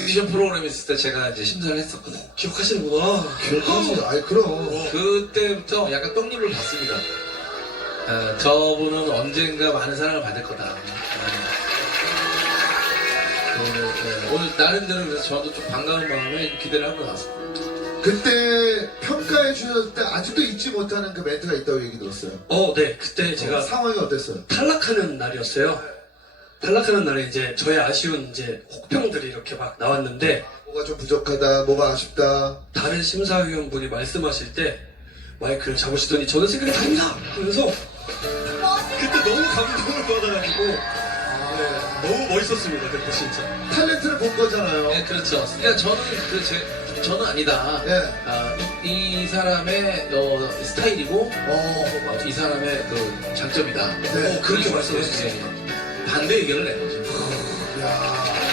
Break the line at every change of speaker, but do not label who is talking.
뮤지션 프로그램 있을 때 제가 이제 심사를 했었거든요.
기억하시는구나.
기억하지? 아이 그럼.
그때부터 약간 떡잎을 봤습니다. 어, 저분은 언젠가 많은 사랑을 받을 거다. 네. 오늘, 네, 오늘 나름대로 그래서 저도 좀 반가운 마음에 기대를 하고 나왔습니다.
그때 평가해 주셨을 때 아직도 잊지 못하는 그 멘트가 있다고 얘기 들었어요.
어, 네. 그때 제가
어, 상황이 어땠어요?
탈락하는 날이었어요. 탈락하는 날에 이제 저의 아쉬운 이제 혹평들이 이렇게 막 나왔는데
뭐가 좀 부족하다, 뭐가 아쉽다.
다른 심사위원분이 말씀하실 때 마이크를 잡으시더니 저는 생각이 다릅니다 하면서 그때 너무 감동을 받아가지고 네, 너무 멋있었습니다 그때 진짜
탤런트를 본 거잖아요.
네, 그렇죠. 그러니까 저는 그 제, 저는 아니다.
예.
아, 이, 이 사람의 어, 스타일이고
어,
어, 이 사람의 그 장점이다.
네.
어, 그렇게
그렇게
말씀하셨어요.
반대 의견을 내놓죠. 야.